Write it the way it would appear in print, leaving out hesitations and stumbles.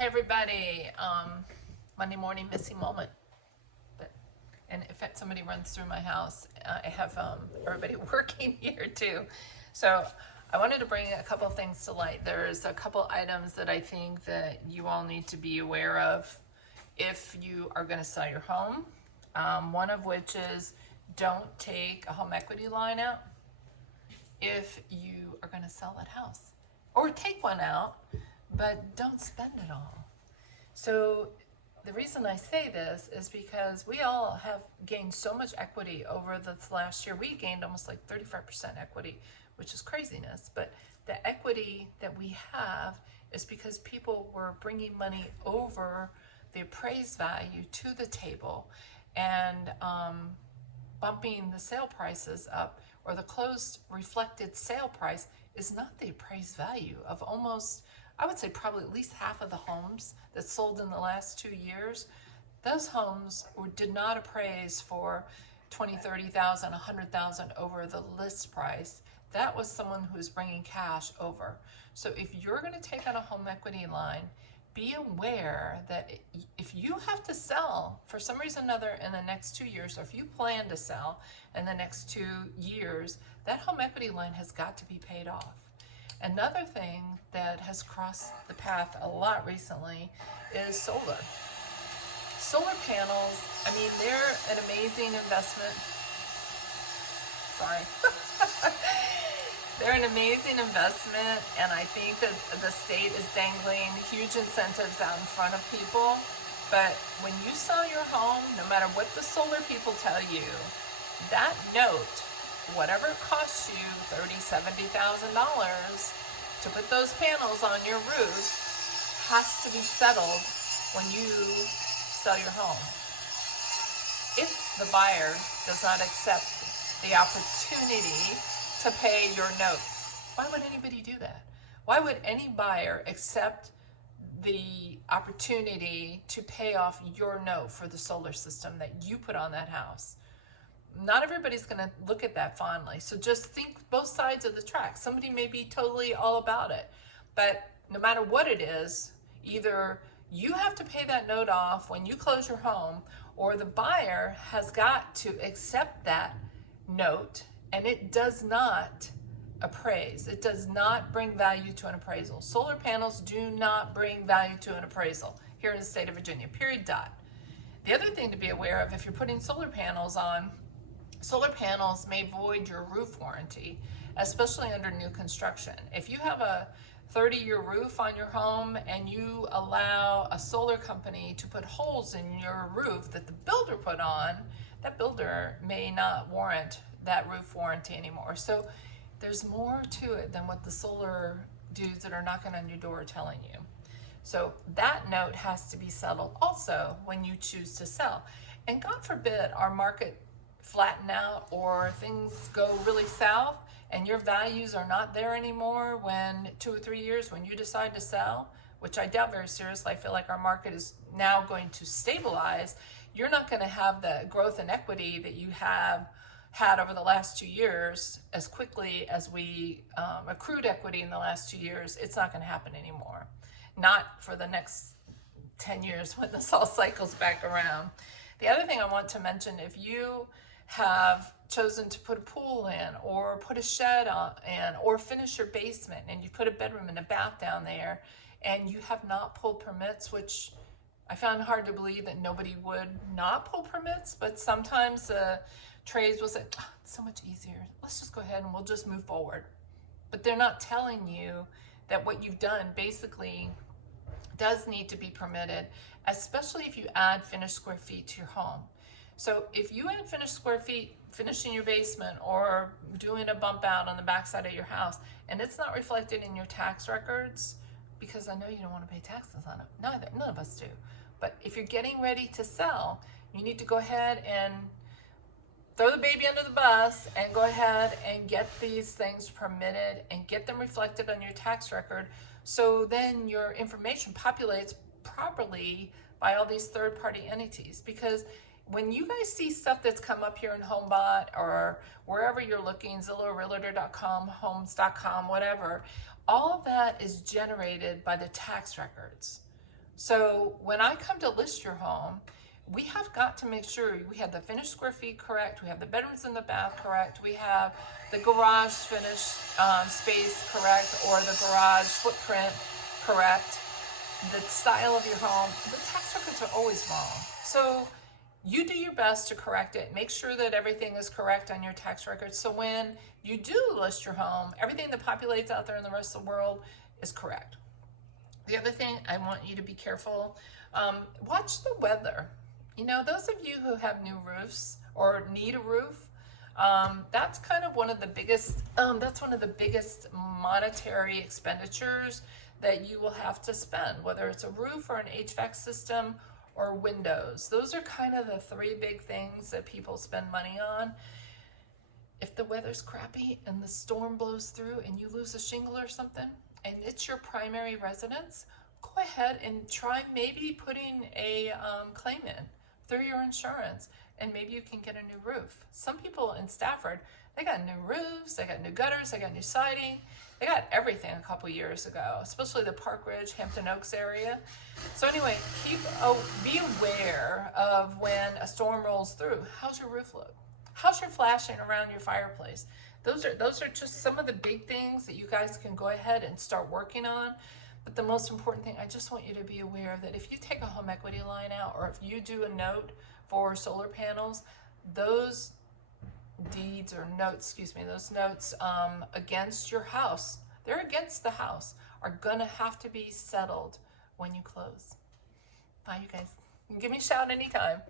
Hey everybody, Monday morning missing moment. And if somebody runs through my house, I have everybody working here too. So I wanted to bring a couple of things to light. There's a couple items that I think that you all need to be aware of if you are going to sell your home. One of which is don't take a home equity line out if you are going to sell that house. Or take one out, but don't spend it all. So the reason I say this is because we all have gained so much equity over this last year. We gained almost like 35% equity, which is craziness. But the equity that we have is because people were bringing money over the appraised value to the table and bumping the sale prices up, or the closed reflected sale price is not the appraised value of almost, I would say probably at least half of the homes that sold in the last 2 years. Those homes did not appraise for 20, 30,000, 100,000 over the list price. That was someone who was bringing cash over. So if you're going to take out a home equity line, be aware that if you have to sell for some reason or another in the next 2 years, or if you plan to sell in the next 2 years, that home equity line has got to be paid off. Another thing that has crossed the path a lot recently is solar. Solar panels, I mean, they're an amazing investment. Sorry. They're an amazing investment, and I think that the state is dangling huge incentives out in front of people. But when you sell your home, no matter what the solar people tell you, that note, whatever it costs you, $30,000, $70,000 to put those panels on your roof, has to be settled when you sell your home. If the buyer does not accept the opportunity to pay your note, why would anybody do that? Why would any buyer accept the opportunity to pay off your note for the solar system that you put on that house? Not everybody's going to look at that fondly. So just think both sides of the track. Somebody may be totally all about it, but no matter what it is, either you have to pay that note off when you close your home, or the buyer has got to accept that note, and it does not appraise. It does not bring value to an appraisal. Solar panels do not bring value to an appraisal here in the state of Virginia, period, dot. The other thing to be aware of, if you're putting solar panels on, solar panels may void your roof warranty, especially under new construction. If you have a 30-year roof on your home and you allow a solar company to put holes in your roof that the builder put on, that builder may not warrant that roof warranty anymore. So there's more to it than what the solar dudes that are knocking on your door are telling you. So that note has to be settled also when you choose to sell. And God forbid our market flatten out or things go really south and your values are not there anymore when 2 or 3 years when you decide to sell, which I doubt very seriously. I feel like our market is now going to stabilize. You're not going to have the growth and equity that you have had over the last 2 years as quickly as we accrued equity in the last 2 years. It's not going to happen anymore. Not for the next 10 years when this all cycles back around. The other thing I want to mention, if you have chosen to put a pool in or put a shed in or finish your basement and you put a bedroom and a bath down there and you have not pulled permits, which I found hard to believe that nobody would not pull permits, but sometimes trades will say, oh, it's so much easier. Let's just go ahead and we'll just move forward. But they're not telling you that what you've done basically does need to be permitted, especially if you add finished square feet to your home. So if you add finished square feet, finishing your basement or doing a bump out on the backside of your house, and it's not reflected in your tax records, because I know you don't want to pay taxes on it. None of us do. But if you're getting ready to sell, you need to go ahead and throw the baby under the bus and go ahead and get these things permitted and get them reflected on your tax record, so then your information populates properly by all these third-party entities. Because when you guys see stuff that's come up here in HomeBot or wherever you're looking, Zillow, Realtor.com, Homes.com, whatever, all of that is generated by the tax records. So when I come to list your home, we have got to make sure we have the finished square feet correct, we have the bedrooms and the bath correct, we have the garage finished space correct, or the garage footprint correct, the style of your home. The tax records are always wrong. So you do your best to correct it. Make sure that everything is correct on your tax records. So when you do list your home, everything that populates out there in the rest of the world is correct. The other thing I want you to be careful, watch the weather. You know, those of you who have new roofs or need a roof, that's kind of one of the biggest, that's one of the biggest monetary expenditures that you will have to spend, whether it's a roof or an HVAC system or windows. Those are kind of the three big things that people spend money on. If the weather's crappy and the storm blows through and you lose a shingle or something, and it's your primary residence, go ahead and try maybe putting a claim in through your insurance, and maybe you can get a new roof. Some people in Stafford, they got new roofs, they got new gutters, they got new siding, they got everything a couple years ago, especially the Park Ridge, Hampton Oaks area. So anyway, be aware of when a storm rolls through. How's your roof look? How's your flashing around your fireplace? Those are just some of the big things that you guys can go ahead and start working on. But the most important thing, I just want you to be aware that if you take a home equity line out, or if you do a note for solar panels, those deeds or notes, those notes against your house, they're against the house, are gonna have to be settled when you close. Bye, you guys. You can give me a shout anytime.